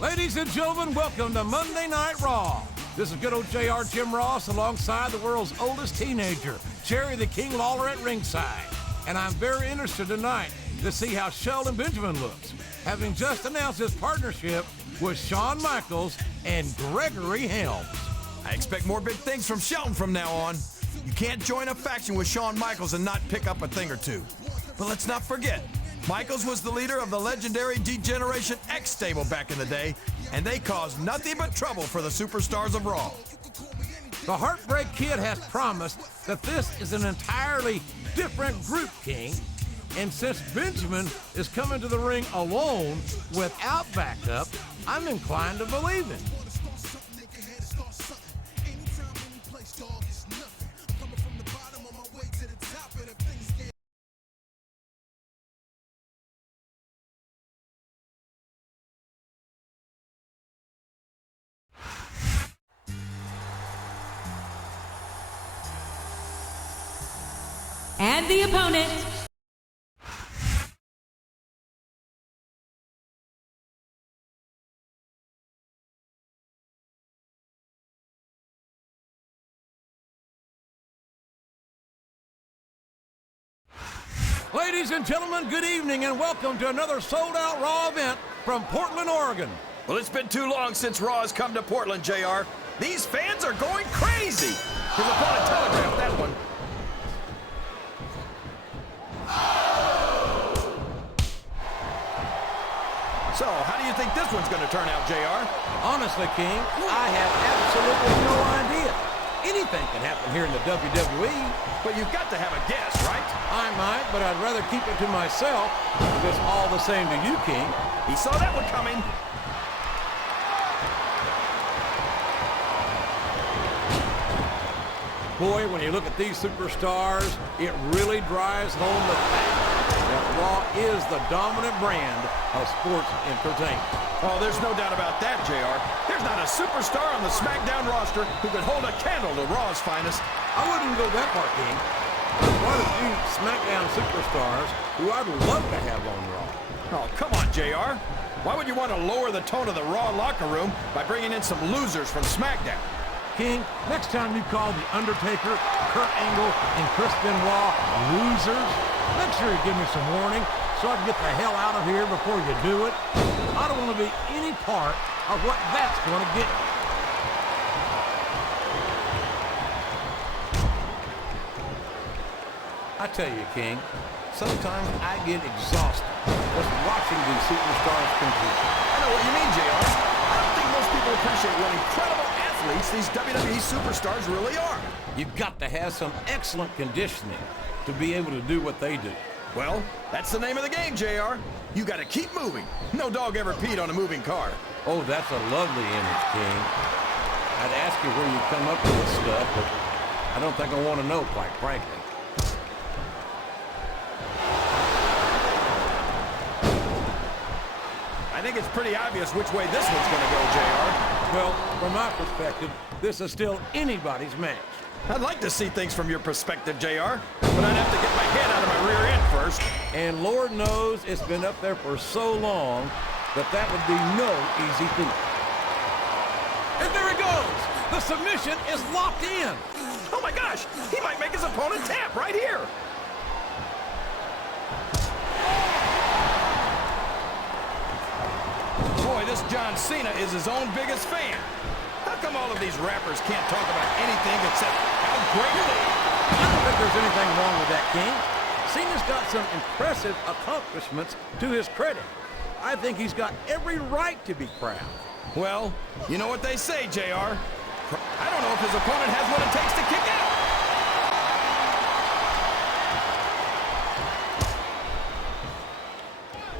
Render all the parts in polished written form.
Ladies and gentlemen, welcome to Monday Night Raw. This is good old JR Jim Ross alongside the world's oldest teenager, Jerry the King Lawler at ringside. And I'm very interested tonight to see how Shelton Benjamin looks, having just announced his partnership with Shawn Michaels and Gregory Helms. I expect more big things from Shelton from now on. You can't join a faction with Shawn Michaels and not pick up a thing or two. But let's not forget, Michaels was the leader of the legendary D-Generation X stable back in the day, and they caused nothing but trouble for the superstars of Raw. The Heartbreak Kid has promised that this is an entirely different group, King. And since Benjamin is coming to the ring alone without backup, I'm inclined to believe him. And the opponent, Ladies and gentlemen, good evening and welcome to another sold-out Raw event from Portland, Oregon. Well, it's been too long since Raw has come to Portland, JR. These fans are going crazy. His opponent telegraphed that one. So, how do you think this one's going to turn out, JR? Honestly, King, I have absolutely no idea. Anything can happen here in the WWE. But you've got to have a guess, right? I might, but I'd rather keep it to myself if it's all the same to you, King. He saw that one coming. Boy, when you look at these superstars, it really drives home the fact that Raw is the dominant brand of sports entertainment. Oh, there's no doubt about that, JR. There's not a superstar on the Smackdown roster who could hold a candle to Raw's finest. I wouldn't go that far, King. There's quite a few Smackdown superstars who I'd love to have on Raw. Oh, come on, JR. Why would you want to lower the tone of the Raw locker room by bringing in some losers from Smackdown? King, next time you call The Undertaker, Kurt Angle, and Chris Benoit losers, make sure you give me some warning so I can get the hell out of here before you do it. I don't want to be any part of what that's going to get. I tell you, King, sometimes I get exhausted just watching these superstars compete. I know what you mean, JR. I don't think most people appreciate what incredible athletes these WWE superstars really are. You've got to have some excellent conditioning to be able to do what they do. Well, that's the name of the game, JR. You got to keep moving. No dog ever peed on a moving car. Oh, that's a lovely image, King. I'd ask you where you come up with this stuff, but I don't think I want to know, quite frankly. I think it's pretty obvious which way this one's going to go, JR. Well, from my perspective, this is still anybody's match. I'd like to see things from your perspective, JR, but I'd have to get my head out of my rear end first. And Lord knows it's been up there for so long that would be no easy feat. And there it goes! The submission is locked in! Oh my gosh! He might make his opponent tap right here! Boy, this John Cena is his own biggest fan. How come all of these rappers can't talk about anything except how great they are? I don't think there's anything wrong with that, King. Cena's got some impressive accomplishments to his credit. I think he's got every right to be proud. Well, you know what they say, JR. I don't know if his opponent has what it takes to kick out.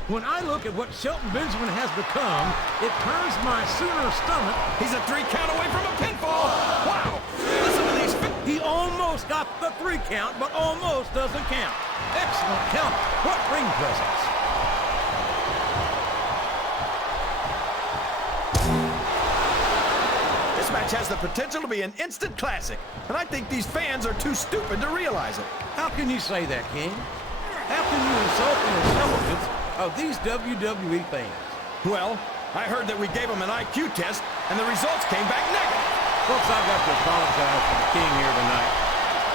When I look at what Shelton Benjamin has become, it turns my Sooner stomach. He's a 3 count away from a pinfall. Wow! Listen to these. He almost got the 3 count, but almost doesn't count. Excellent count. What ring presence. This match has the potential to be an instant classic, and I think these fans are too stupid to realize it. How can you say that, King? How can you insult the intelligence of these WWE fans? Well, I heard that we gave him an IQ test, and the results came back negative. Folks, I've got to apologize for the King here tonight.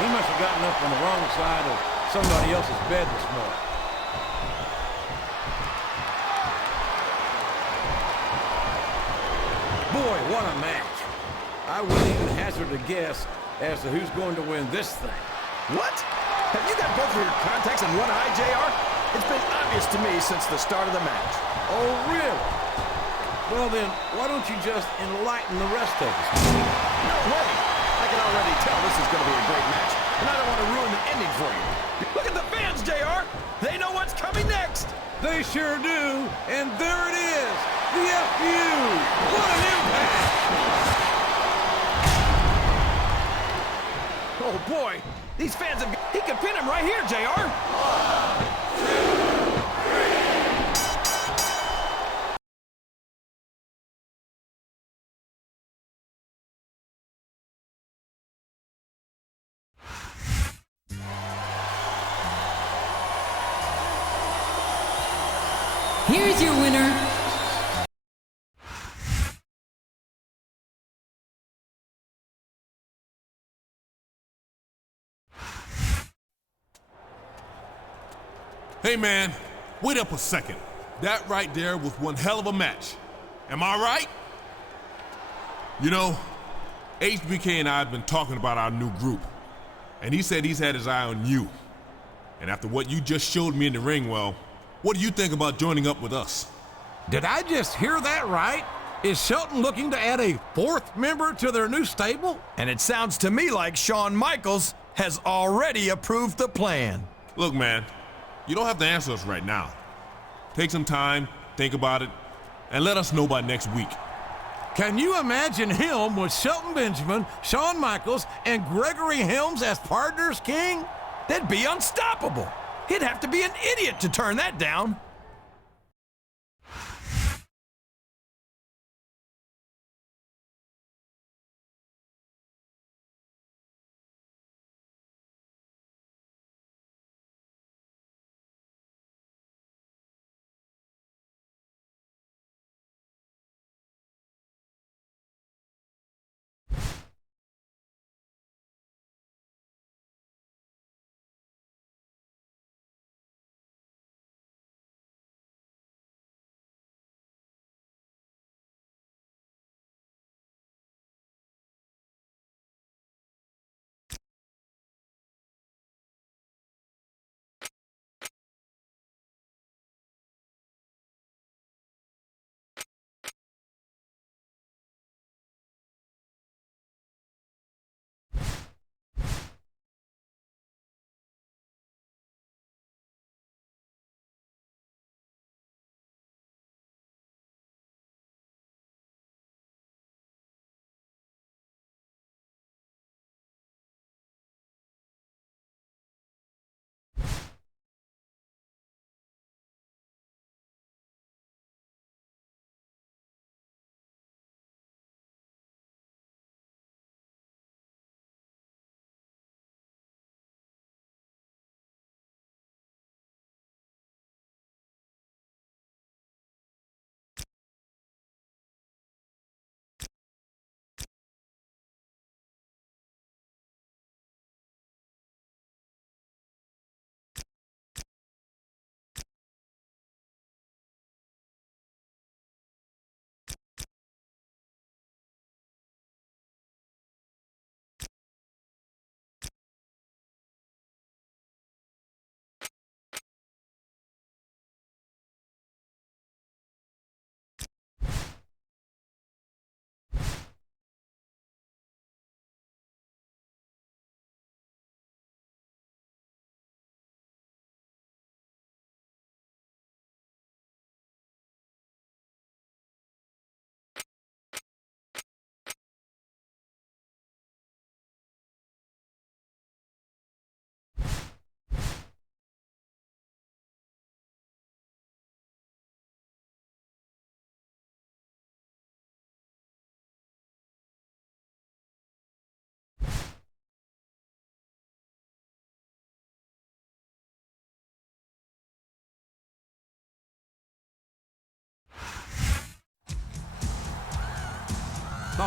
He must have gotten up on the wrong side of somebody else's bed this morning. Boy, what a match. I wouldn't even hazard a guess as to who's going to win this thing. What? Have you got both of your contacts in one eye, JR? It's been obvious to me since the start of the match. Oh, really? Well, then, why don't you just enlighten the rest of us? No way! I can already tell this is going to be a great match, and I don't want to ruin the ending for you. Look at the fans, JR! They know what's coming next! They sure do, and there it is! The FU! What an impact! Oh, boy! These fans have... He could pin him right here, JR! Here's your winner. Hey man, wait up a second. That right there was one hell of a match. Am I right? You know, HBK and I have been talking about our new group, and he said he's had his eye on you. And after what you just showed me in the ring, well, what do you think about joining up with us? Did I just hear that right? Is Shelton looking to add a fourth member to their new stable? And it sounds to me like Shawn Michaels has already approved the plan. Look, man, you don't have to answer us right now. Take some time, think about it, and let us know by next week. Can you imagine him with Shelton Benjamin, Shawn Michaels, and Gregory Helms as partners, King? They'd be unstoppable. He'd have to be an idiot to turn that down.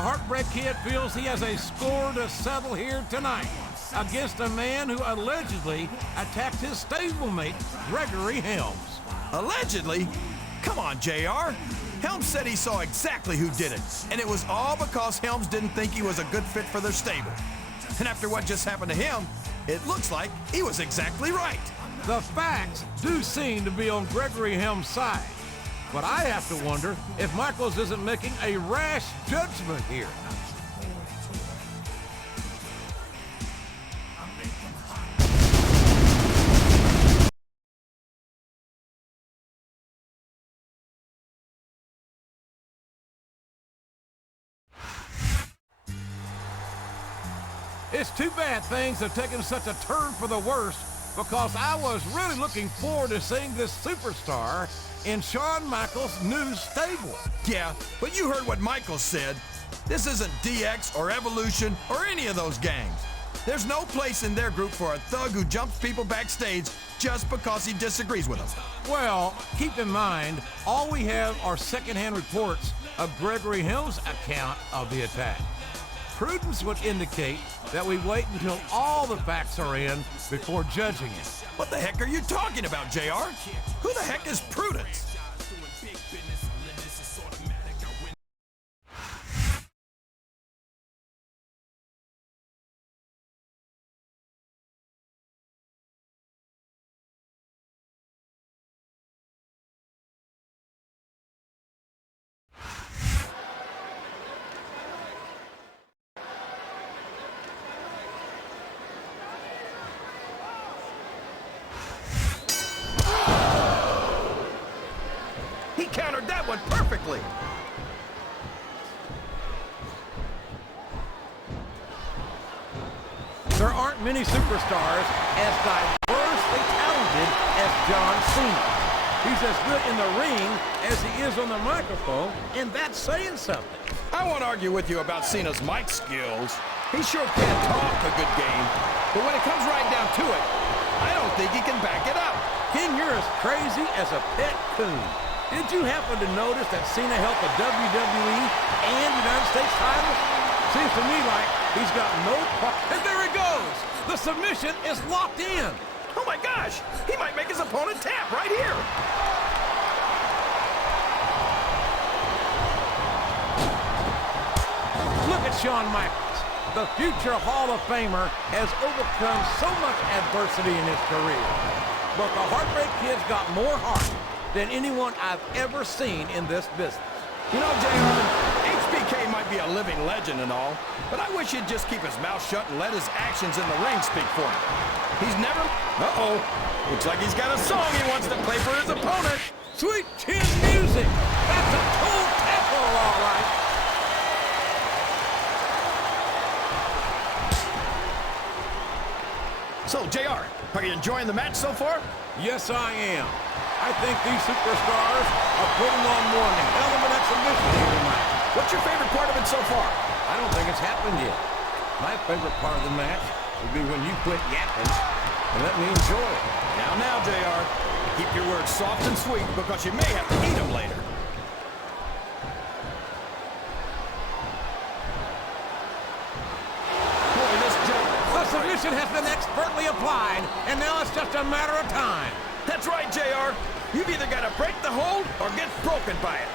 Heartbreak Kid feels he has a score to settle here tonight against a man who allegedly attacked his stablemate, Gregory Helms. Allegedly? Come on, JR. Helms said he saw exactly who did it, and it was all because Helms didn't think he was a good fit for their stable. And after what just happened to him, it looks like he was exactly right. The facts do seem to be on Gregory Helms' side, but I have to wonder if Michaels isn't making a rash judgment here. It's too bad things have taken such a turn for the worse, because I was really looking forward to seeing this superstar in Shawn Michaels' new stable. Yeah, but you heard what Michaels said. This isn't DX or Evolution or any of those gangs. There's no place in their group for a thug who jumps people backstage just because he disagrees with them. Well, keep in mind, all we have are secondhand reports of Gregory Hill's account of the attack. Prudence would indicate that we wait until all the facts are in before judging it. What the heck are you talking about, JR? Who the heck is Prudence? He countered that one perfectly. There aren't many superstars as diversely talented as John Cena. He's as good in the ring as he is on the microphone, and that's saying something. I won't argue with you about Cena's mic skills. He sure can talk a good game, but when it comes right down to it, I don't think he can back it up. King, you're as crazy as a pet coon. Did you happen to notice that Cena held the WWE and United States titles? Seems to me like he's got no part. And there he goes! The submission is locked in. Oh my gosh! He might make his opponent tap right here! Look at Shawn Michaels. The future Hall of Famer has overcome so much adversity in his career. But the Heartbreak Kid's got more heart than anyone I've ever seen in this business. You know, JR, HBK might be a living legend and all, but I wish he'd just keep his mouth shut and let his actions in the ring speak for him. He's never... Uh-oh. Looks like he's got a song he wants to play for his opponent. Sweet chin music. That's a cool tempo, all right. So, JR, are you enjoying the match so far? Yes, I am. I think these superstars are putting on one hell of an exhibition here tonight. What's your favorite part of it so far? I don't think it's happened yet. My favorite part of the match would be when you quit yapping and let me enjoy it. Now, JR, keep your words soft and sweet because you may have to eat them later. Boy, this jump... The submission has been expertly applied, and now it's just a matter of time. That's right, JR. You've either got to break the hold or get broken by it.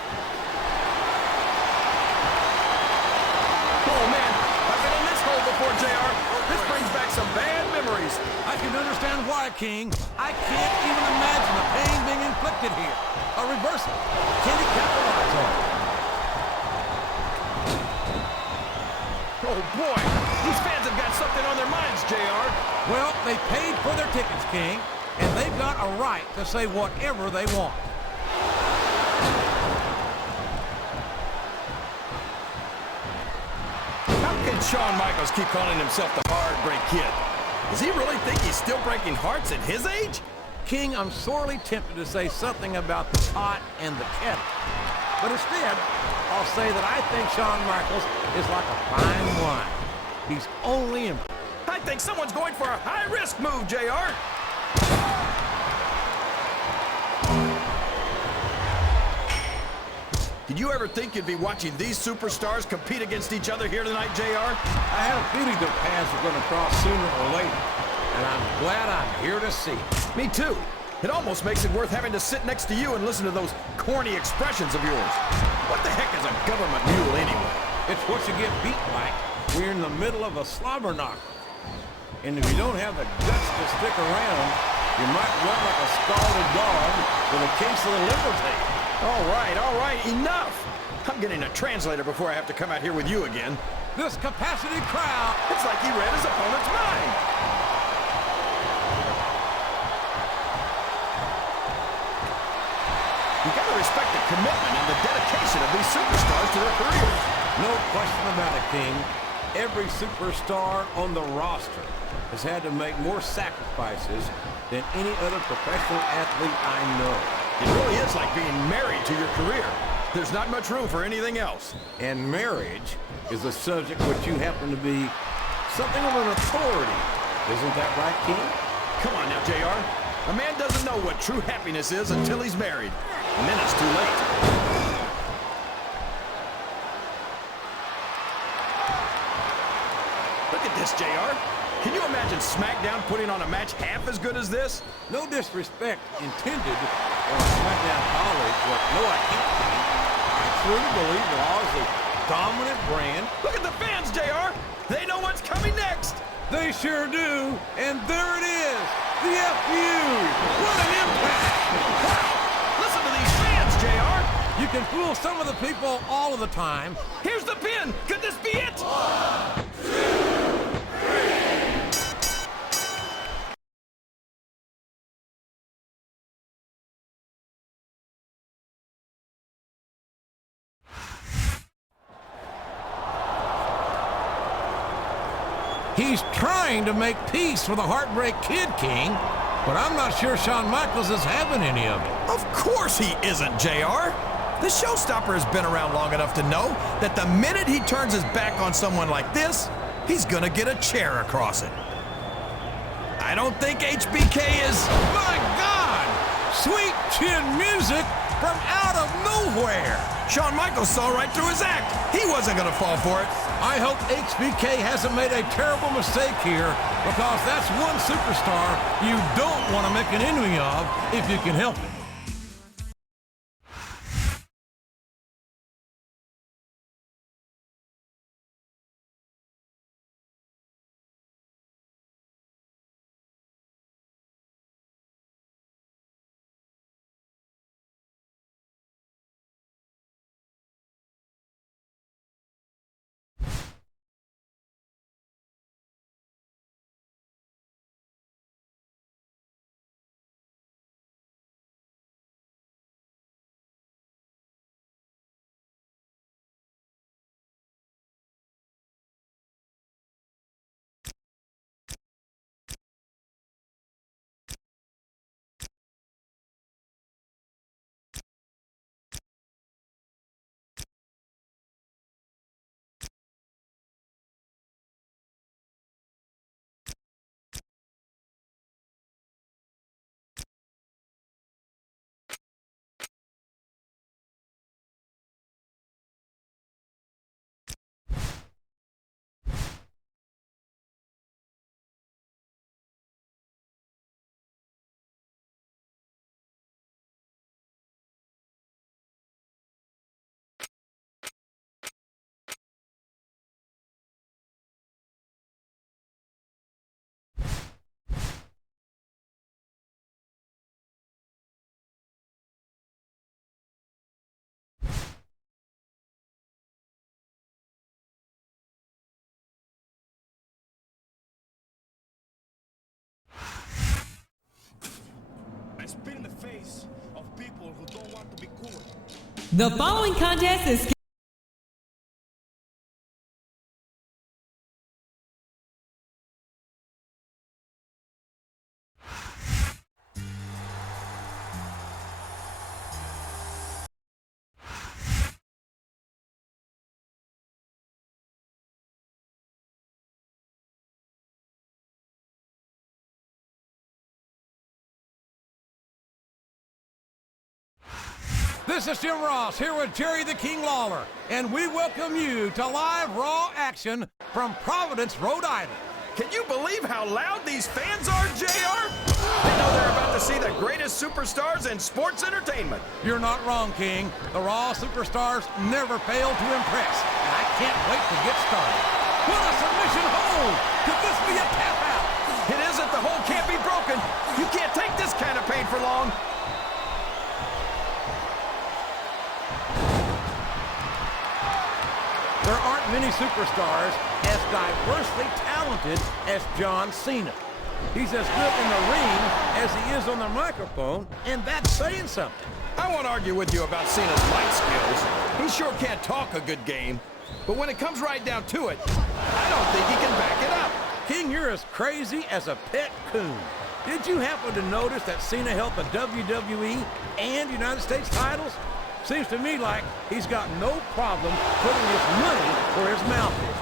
Oh, man. I've been in this hole before, JR. This brings back some bad memories. I can understand why, King. I can't even imagine the pain being inflicted here. A reversal. Can he capitalize on it? Oh, boy. These fans have got something on their minds, JR. Well, they paid for their tickets, King, and they've got a right to say whatever they want. How can Shawn Michaels keep calling himself the Heartbreak Kid? Does he really think he's still breaking hearts at his age? King, I'm sorely tempted to say something about the pot and the kettle. But instead, I'll say that I think Shawn Michaels is like a fine wine. He's only in... I think someone's going for a high-risk move, JR. Did you ever think you'd be watching these superstars compete against each other here tonight, JR? I had a feeling their paths were going to cross sooner or later, and I'm glad I'm here to see it. Me too. It almost makes it worth having to sit next to you and listen to those corny expressions of yours. What the heck is a government mule anyway? It's what you get beat like when you're in the middle of a slobber knocker. And if you don't have the guts to stick around, you might run like a scalded dog with a case of the liver tape. All right, enough! I'm getting a translator before I have to come out here with you again. This capacity crowd. It's like he read his opponent's mind. You gotta respect the commitment and the dedication of these superstars to their careers. No question about it, King. Every superstar on the roster has had to make more sacrifices than any other professional athlete I know. It really is like being married to your career. There's not much room for anything else. And marriage is a subject which you happen to be something of an authority. Isn't that right, King? Come on now, JR. A man doesn't know what true happiness is until he's married. And then it's too late. Look at this, JR. Can you imagine Smackdown putting on a match half as good as this? No disrespect intended on a Smackdown colleague, but no, I can't, King. I truly believe Raw is a dominant brand. Look at the fans, JR. They know what's coming next. They sure do. And there it is. The FU. What an impact. Wow. Listen to these fans, JR. You can fool some of the people all of the time. Here's the pin. Could this be it? 1, 2, 3. He's trying to make peace with the Heartbreak Kid, King, but I'm not sure Shawn Michaels is having any of it. Of course he isn't, JR. The showstopper has been around long enough to know that the minute he turns his back on someone like this, he's gonna get a chair across it. I don't think HBK is... My God! Sweet chin music from out of nowhere! Shawn Michaels saw right through his act. He wasn't gonna fall for it. I hope HBK hasn't made a terrible mistake here, because that's one superstar you don't want to make an enemy of if you can help it. I spit in the face of people who don't want to be cool. The following contest is This is Jim Ross here with Jerry the King Lawler, and we welcome you to live Raw action from Providence, Rhode Island. Can you believe how loud these fans are, JR? They know they're about to see the greatest superstars in sports entertainment. You're not wrong, King. The Raw superstars never fail to impress, and I can't wait to get started. What a submission hold! Could this be a tap out? It isn't. The hold can't be broken. You can't take this kind of pain for long. There aren't many superstars as diversely talented as John Cena. He's as good in the ring as he is on the microphone, and that's saying something. I won't argue with you about Cena's mic skills. He sure can't talk a good game. But when it comes right down to it, I don't think he can back it up. King, you're as crazy as a pet coon. Did you happen to notice that Cena held the WWE and United States titles? Seems to me like he's got no problem putting his money where his mouth is.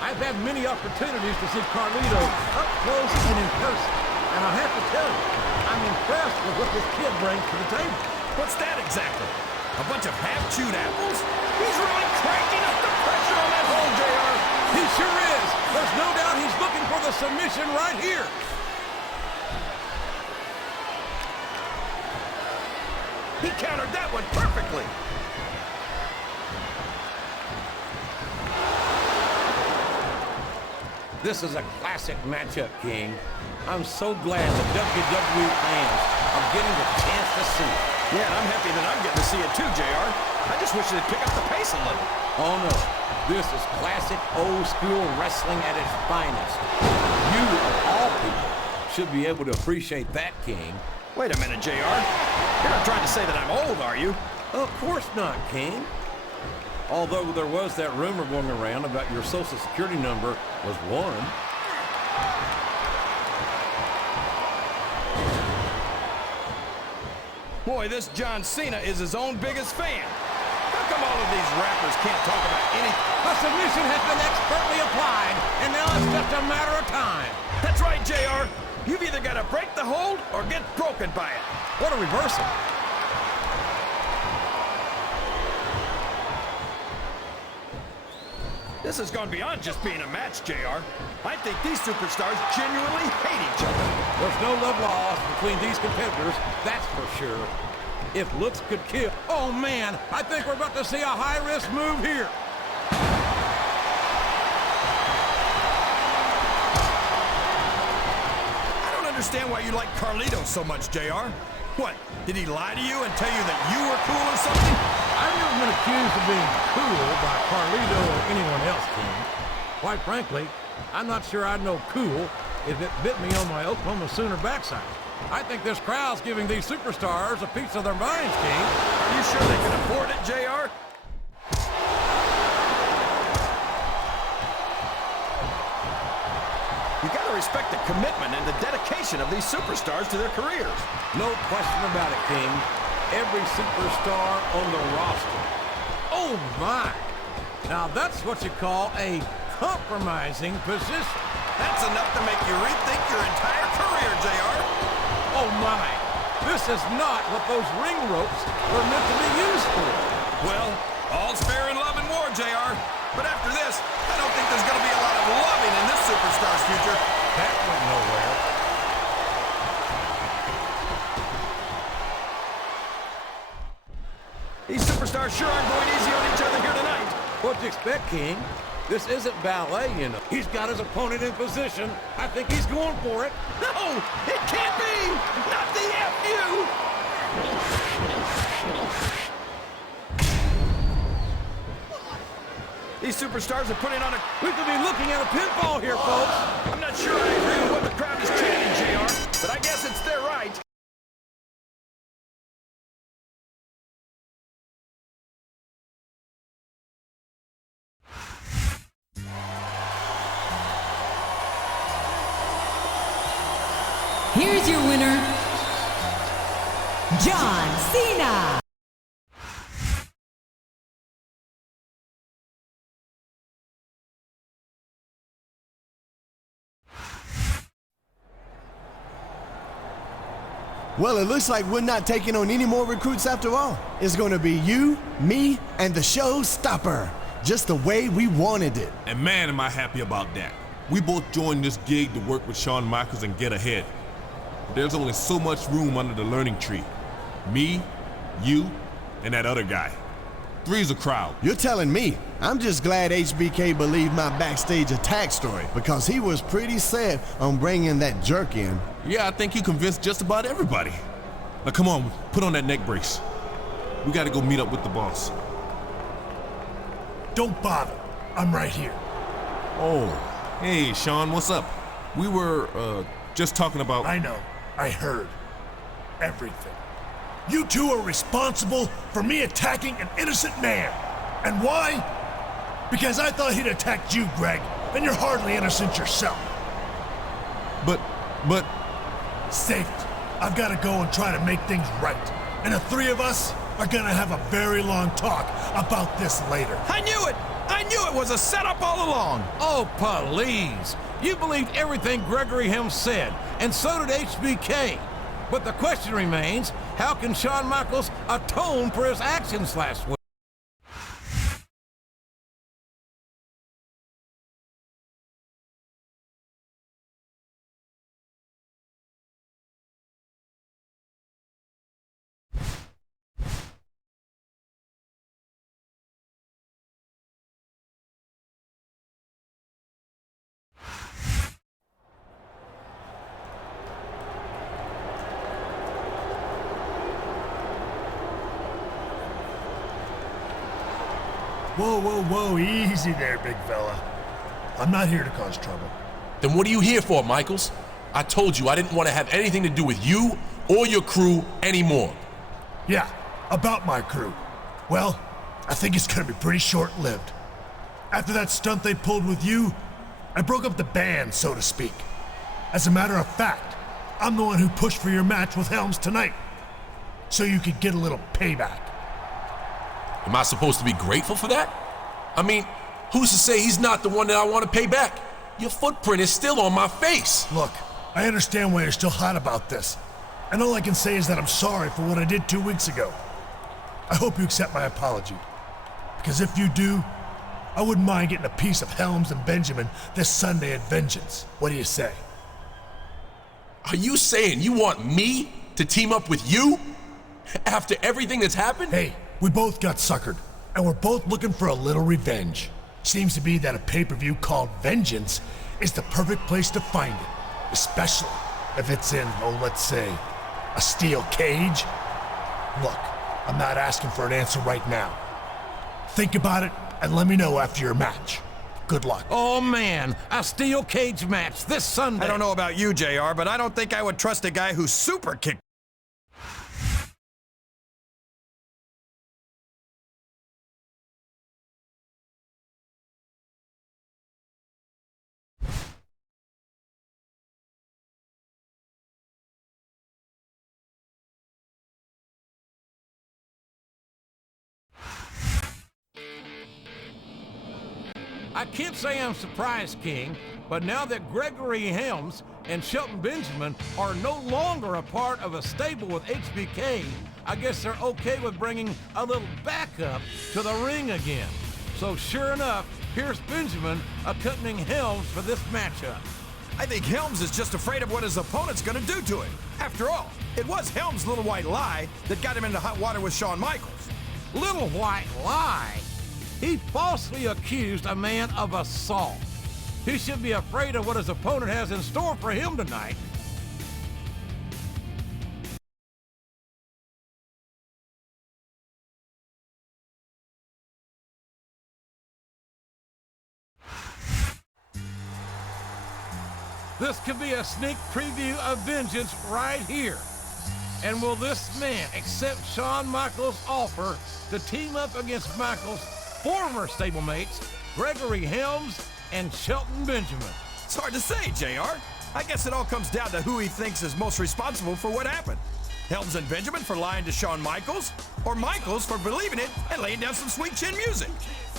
I've had many opportunities to see Carlito up close and in person, and I have to tell you, I'm impressed with what this kid brings to the table. What's that exactly? A bunch of half-chewed apples? He's really cranking up the pressure on that hole, JR. He sure is. There's no doubt he's looking for the submission right here. He countered that one perfectly. This is a classic matchup, King. I'm so glad the WWE fans are getting the chance to see it. Yeah, and I'm happy that I'm getting to see it too, JR. I just wish they'd pick up the pace a little. Oh, no. This is classic old-school wrestling at its finest. You, of all people, should be able to appreciate that, King. Wait a minute, JR. You're not trying to say that I'm old, are you? Of course not, King. Although there was that rumor going around about your Social Security number was 1. Boy, this John Cena is his own biggest fan. How come all of these rappers can't talk about anything? A submission has been expertly applied, and now it's just a matter of time. That's right, JR. You've either got to break the hold or get broken by it. What a reversal. This has gone beyond just being a match, JR. I think these superstars genuinely hate each other. There's no love lost between these competitors, that's for sure. If looks could kill. Oh, man, I think we're about to see a high-risk move here. I don't understand why you like Carlito so much, JR. What, did he lie to you and tell you that you were cool or something? I've never been accused of being cool by Carlito or anyone else, King. Quite frankly, I'm not sure I'd know cool if it bit me on my Oklahoma Sooner backside. I think this crowd's giving these superstars a piece of their minds, King. Are you sure they can afford it, JR? You gotta respect the commitment and the dedication of these superstars to their careers. No question about it, King. Every superstar on the roster. Oh, my. Now, that's what you call a compromising position. That's enough to make you rethink your entire career, JR. Oh, my. This is not what those ring ropes were meant to be used for. Well, all's fair in love and war, JR. But after this, I don't think there's going to be a lot of loving in this superstar's future. That went nowhere. These superstars sure aren't going easy on each other here tonight. What'd you expect, King? This isn't ballet, you know. He's got his opponent in position. I think he's going for it. No, it can't be! Not the FU! These superstars are putting on a... We could be looking at a pinfall here, folks. I'm not sure I agree with what the crowd is chanting, JR, but I guess it's their right. Here's your winner, John Cena. Well, it looks like we're not taking on any more recruits after all. It's going to be you, me, and the showstopper. Just the way we wanted it. And man, am I happy about that. We both joined this gig to work with Shawn Michaels and get ahead. There's only so much room under the learning tree. Me, you, and that other guy. Three's a crowd. You're telling me. I'm just glad HBK believed my backstage attack story because he was pretty set on bringing that jerk in. Yeah, I think he convinced just about everybody. Now come on, put on that neck brace. We gotta go meet up with the boss. Don't bother. I'm right here. Oh, hey, Shawn, what's up? We were, just talking about... I know. I heard. Everything. You two are responsible for me attacking an innocent man. And why? Because I thought he'd attacked you, Greg, and you're hardly innocent yourself. But... Save it. I've got to go and try to make things right. And the three of us are gonna have a very long talk about this later. I knew it! I knew it was a setup all along! Oh, please. You believed everything Gregory Helms said, and so did HBK. But the question remains, how can Shawn Michaels atone for his actions last week? Whoa, easy there, big fella. I'm not here to cause trouble. Then what are you here for, Michaels? I told you I didn't want to have anything to do with you or your crew anymore. Yeah, about my crew. Well, I think it's gonna be pretty short-lived. After that stunt they pulled with you, I broke up the band, so to speak. As a matter of fact, I'm the one who pushed for your match with Helms tonight, so you could get a little payback. Am I supposed to be grateful for that? I mean, who's to say he's not the one that I want to pay back? Your footprint is still on my face. Look, I understand why you're still hot about this, and all I can say is that I'm sorry for what I did 2 weeks ago. I hope you accept my apology, because if you do, I wouldn't mind getting a piece of Helms and Benjamin this Sunday at Vengeance. What do you say? Are you saying you want me to team up with you? After everything that's happened? Hey, we both got suckered, and we're both looking for a little revenge. Seems to be that a pay-per-view called Vengeance is the perfect place to find it, especially if it's in, oh, let's say, a steel cage. Look, I'm not asking for an answer right now. Think about it and let me know after your match. Good luck. Oh, man, a steel cage match this Sunday. I don't know about you, JR, but I don't think I would trust a guy who's super kicked. I can't say I'm surprised, King, but now that Gregory Helms and Shelton Benjamin are no longer a part of a stable with HBK, I guess they're okay with bringing a little backup to the ring again. So sure enough, here's Benjamin accompanying Helms for this matchup. I think Helms is just afraid of what his opponent's gonna do to him. After all, it was Helms' little white lie that got him into hot water with Shawn Michaels. Little white lie? He falsely accused a man of assault. He should be afraid of what his opponent has in store for him tonight. This could be a sneak preview of Vengeance right here. And will this man accept Shawn Michaels' offer to team up against Michaels' former stablemates, Gregory Helms and Shelton Benjamin? It's hard to say, JR. I guess it all comes down to who he thinks is most responsible for what happened. Helms and Benjamin for lying to Shawn Michaels, or Michaels for believing it and laying down some sweet chin music.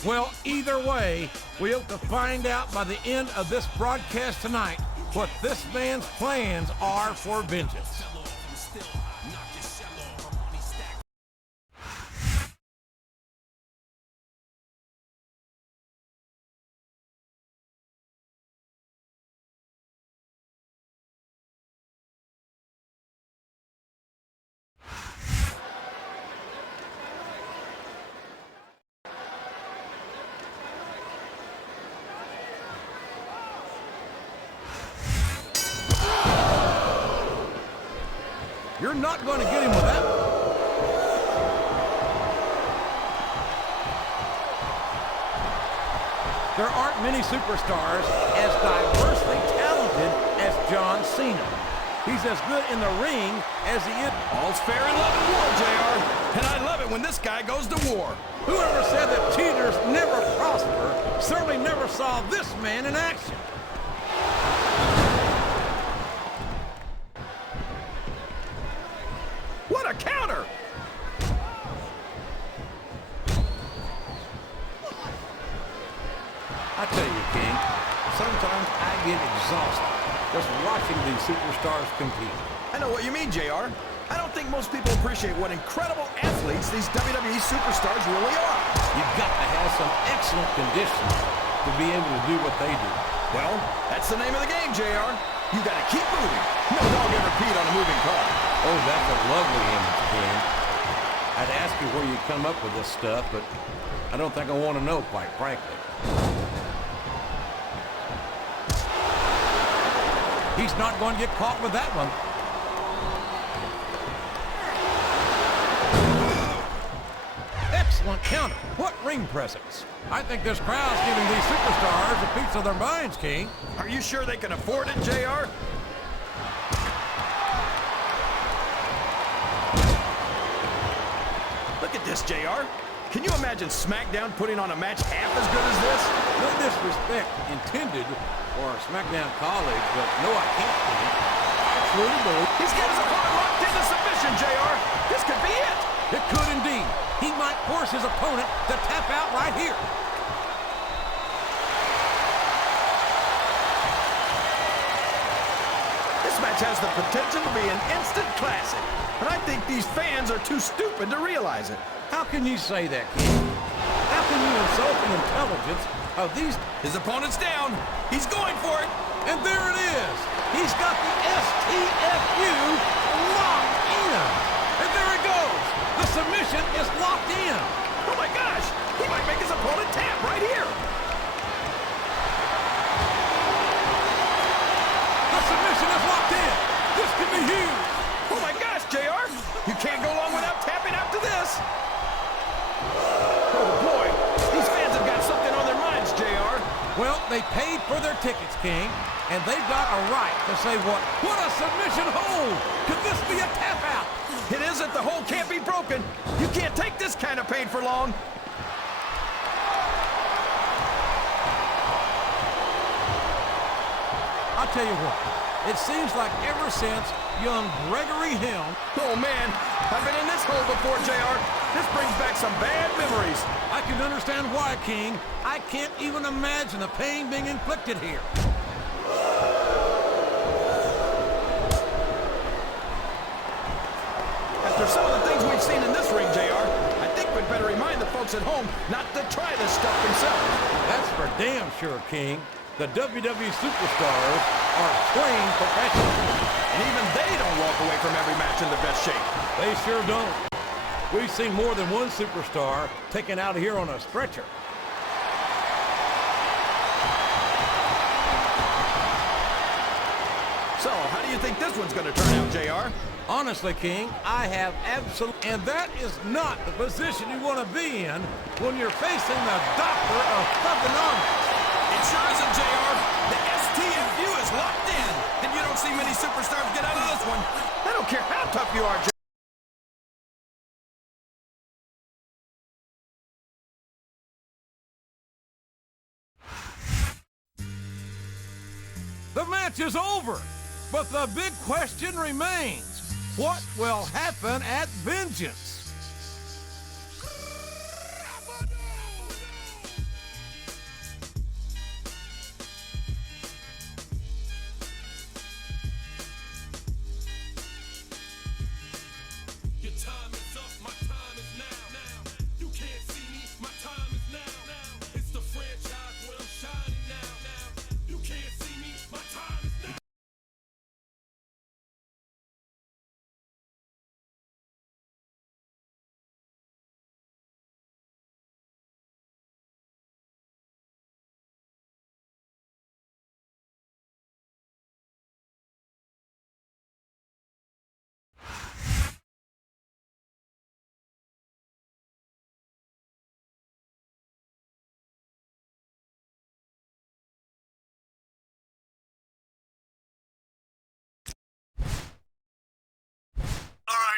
Well, either way, we hope to find out by the end of this broadcast tonight what this man's plans are for Vengeance. not going to get him with that one. There aren't many superstars as diversely talented as John Cena. He's as good in the ring as he is. All's fair in love and war, JR. And I love it when this guy goes to war. Whoever said that cheaters never prosper certainly never saw this man in action. What a counter! I tell you, King, sometimes I get exhausted just watching these superstars compete. I know what you mean, JR. I don't think most people appreciate what incredible athletes these WWE superstars really are. You've got to have some excellent conditions to be able to do what they do. Well, that's the name of the game, JR. You gotta keep moving. No dog ever peed on a moving car. Oh, that's a lovely image, King. I'd ask you where you come up with this stuff, but I don't think I want to know, quite frankly. He's not going to get caught with that one. Excellent counter. What ring presence. I think this crowd's giving these superstars a piece of their minds, King. Are you sure they can afford it, JR? Look at this, JR. Can you imagine Smackdown putting on a match half as good as this? No disrespect intended for Smackdown colleagues, but no, I can't, King. I truly believe He's got his opponent locked into submission, JR. This could be it. it could indeed. He might force his opponent to tap out right here. This match has the potential to be an instant classic, and I think these fans are too stupid to realize it. How can you say that, King? How can you insult the intelligence of these? His opponent's down. He's going for it. And there it is. He's got the STFU locked in. And there it goes. The submission is locked in. Oh my gosh! He might make his opponent tap right here. The submission is locked in. This could be huge. Oh my gosh, JR! You can't go long without tapping after this. Oh boy, these fans have got something on their minds, JR. Well, they paid for their tickets, King, and they've got a right to say what a submission hold. Could this be a tap out? It isn't. The hold can't be broken. You can't take this kind of pain for long. I'll tell you what, it seems like ever since young Gregory Helm. Oh man, I've been in this hole before, JR. This brings back some bad memories. I can understand why, King. I can't even imagine the pain being inflicted here. After some of the things we've seen in this ring, JR, I think we'd better remind the folks at home not to try this stuff themselves. That's for damn sure, King. The WWE superstars are trained professionals. And even they don't walk away from every match in the best shape. They sure don't. We've seen more than one superstar taken out of here on a stretcher. So, how do you think this one's going to turn out, JR? Honestly, King, I have absolute... And that is not the position you want to be in when you're facing the doctor of thugonomics. It sure isn't, JR. The STFU is locked in, and you don't see many superstars get out of this one. I don't care how tough you are, JR. The match is over, but the big question remains. What will happen at Vengeance?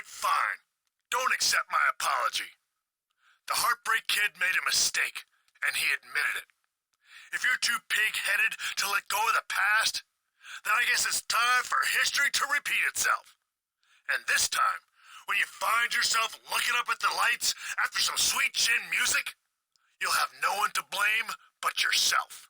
Fine. Don't accept my apology. The Heartbreak Kid made a mistake, and he admitted it. If you're too pig-headed to let go of the past, then I guess it's time for history to repeat itself. And this time, when you find yourself looking up at the lights after some sweet chin music, you'll have no one to blame but yourself.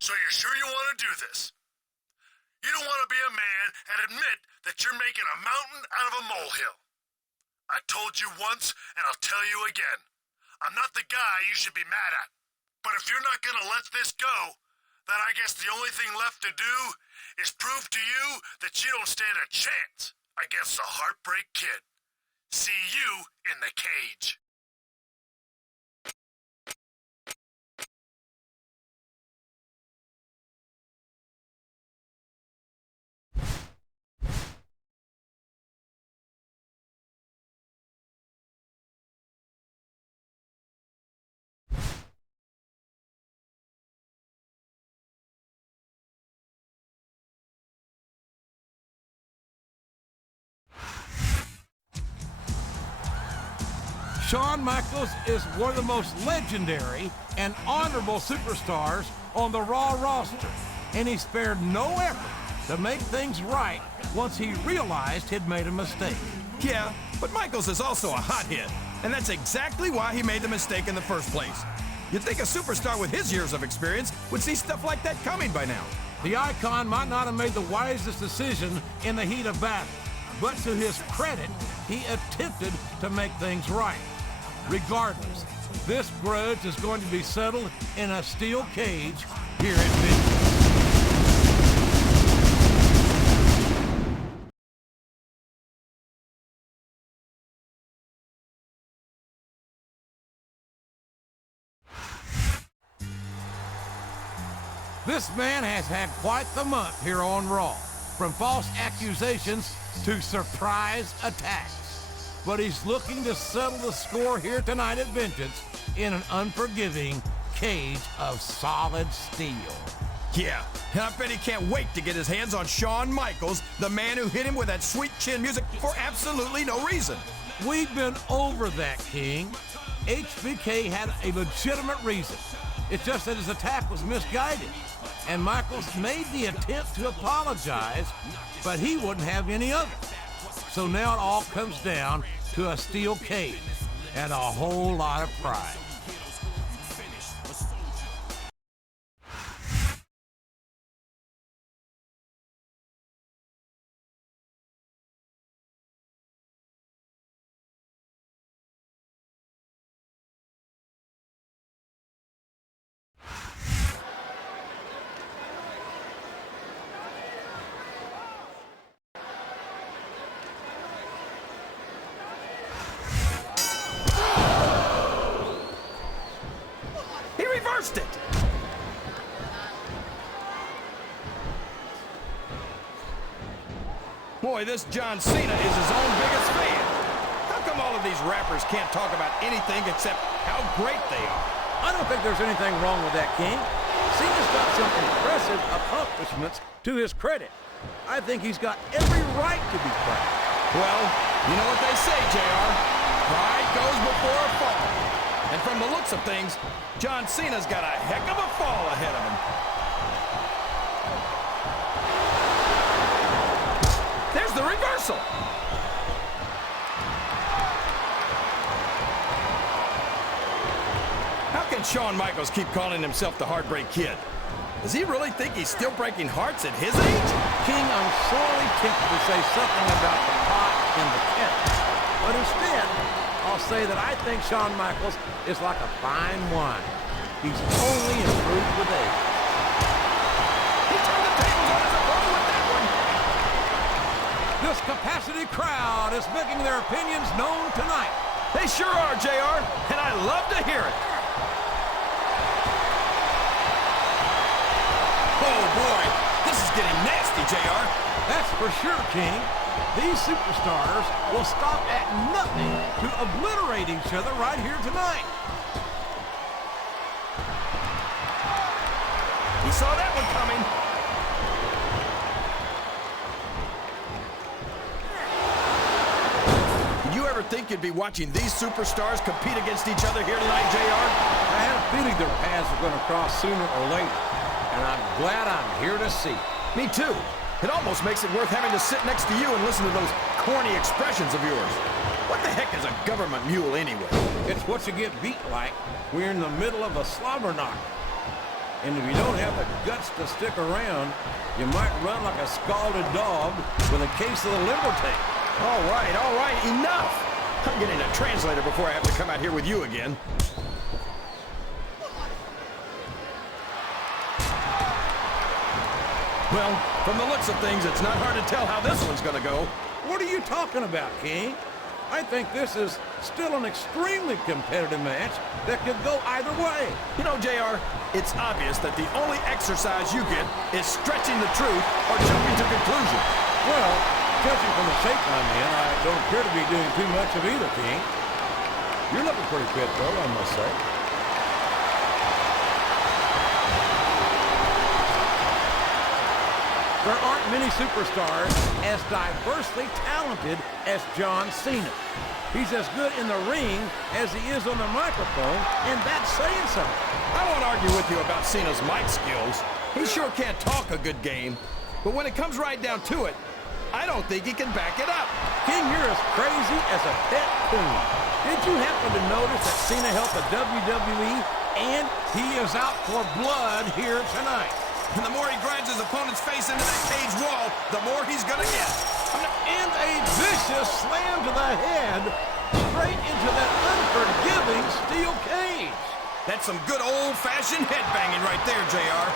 So you're sure you want to do this? You don't want to be a man and admit that you're making a mountain out of a molehill. I told you once, and I'll tell you again. I'm not the guy you should be mad at. But if you're not going to let this go, then I guess the only thing left to do is prove to you that you don't stand a chance against the Heartbreak Kid. See you in the cage. Shawn Michaels is one of the most legendary and honorable superstars on the Raw roster, and he spared no effort to make things right once he realized he'd made a mistake. Yeah, but Michaels is also a hot hit, and that's exactly why he made the mistake in the first place. You'd think a superstar with his years of experience would see stuff like that coming by now. The icon might not have made the wisest decision in the heat of battle, but to his credit, he attempted to make things right. Regardless, this grudge is going to be settled in a steel cage here at Vengeance. This man has had quite the month here on Raw, from false accusations to surprise attacks. But he's looking to settle the score here tonight at Vengeance in an unforgiving cage of solid steel. Yeah, and I bet he can't wait to get his hands on Shawn Michaels, the man who hit him with that sweet chin music for absolutely no reason. We've been over that, King. HBK had a legitimate reason. It's just that his attack was misguided. And Michaels made the attempt to apologize, but he wouldn't have any other. So now it all comes down to a steel cage and a whole lot of pride. It. Boy, this John Cena is his own biggest fan. How come all of these rappers can't talk about anything except how great they are? I don't think there's anything wrong with that, King. Cena's got some impressive accomplishments to his credit. I think he's got every right to be proud. Well, you know what they say, JR. Pride goes before a fall. And from the looks of things, John Cena's got a heck of a fall ahead of him. reversal. How can Shawn Michaels keep calling himself the Heartbreak Kid? Does he really think he's still breaking hearts at his age? King, I'm sorely tempted to say something about the pot in the kettle. But instead, I'll say that I think Shawn Michaels is like a fine wine. He's only improved with age. He turned the tables on his opponent with that one. This capacity crowd is making their opinions known tonight. They sure are, JR, and I love to hear it. Oh, boy, this is getting nasty, JR. That's for sure, King. These superstars will stop at nothing to obliterate each other right here tonight. He saw that one coming. Did you ever think you'd be watching these superstars compete against each other here tonight, JR? I had a feeling their paths were going to cross sooner or later, and I'm glad I'm here to see it. Me too. It almost makes it worth having to sit next to you and listen to those corny expressions of yours. What the heck is a government mule anyway? It's what you get beat like when you're in the middle of a slobber knock. And if you don't have the guts to stick around, you might run like a scalded dog with a case of the liver tape. All right, enough! I'm getting a translator before I have to come out here with you again. Well, from the looks of things, it's not hard to tell how this one's gonna go. What are you talking about, King? I think this is still an extremely competitive match that could go either way. You know, JR, it's obvious that the only exercise you get is stretching the truth or jumping to conclusions. Well, judging from the shape I'm in, I don't appear to be doing too much of either, King. You're looking pretty fit, though, I must say. There aren't many superstars as diversely talented as John Cena. He's as good in the ring as he is on the microphone, and that's saying something. I won't argue with you about Cena's mic skills. He sure can't talk a good game. But when it comes right down to it, I don't think he can back it up. King, you're as crazy as a pet coon. Did you happen to notice that Cena helped the WWE, and he is out for blood here tonight? And the more he grinds his opponent's face into that cage wall, the more he's gonna get. And a vicious slam to the head, straight into that unforgiving steel cage. That's some good old-fashioned headbanging right there, JR.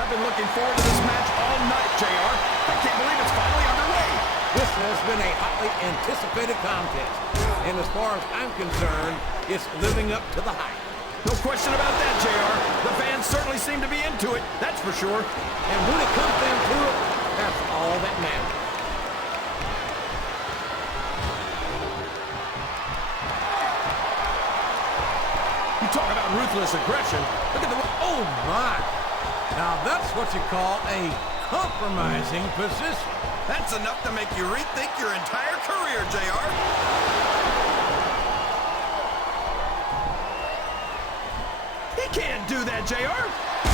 I've been looking forward to this match all night, JR. I can't believe it's finally underway. This has been a hotly anticipated contest. And as far as I'm concerned, it's living up to the hype. No question about that, JR. The fans certainly seem to be into it, that's for sure. And when it comes down to it, that's all that matters. You talk about ruthless aggression. Look at the... Oh, my. Now, that's what you call a compromising position. That's enough to make you rethink your entire career, JR. He can't do that, JR.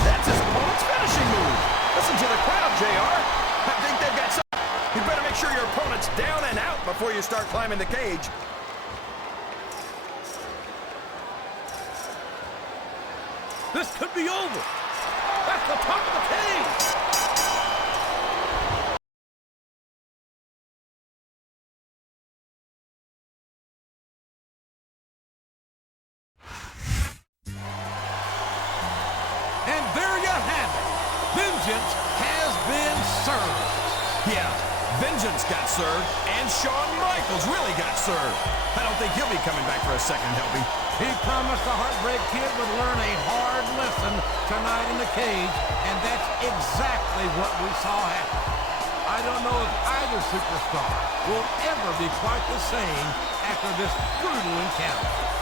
That's his opponent's finishing move. Listen to the crowd, JR. I think they've got something. You better make sure your opponent's down and out before you start climbing the cage. This could be over. That's the top of the cage. And there you have it. Vengeance has been served. Yeah, vengeance got served, and Shawn Michaels really got served. I don't think he'll be coming back for a second helping. He promised the Heartbreak Kid would learn a hard lesson tonight in the cage, and that's exactly what we saw happen. I don't know if either superstar will ever be quite the same after this brutal encounter.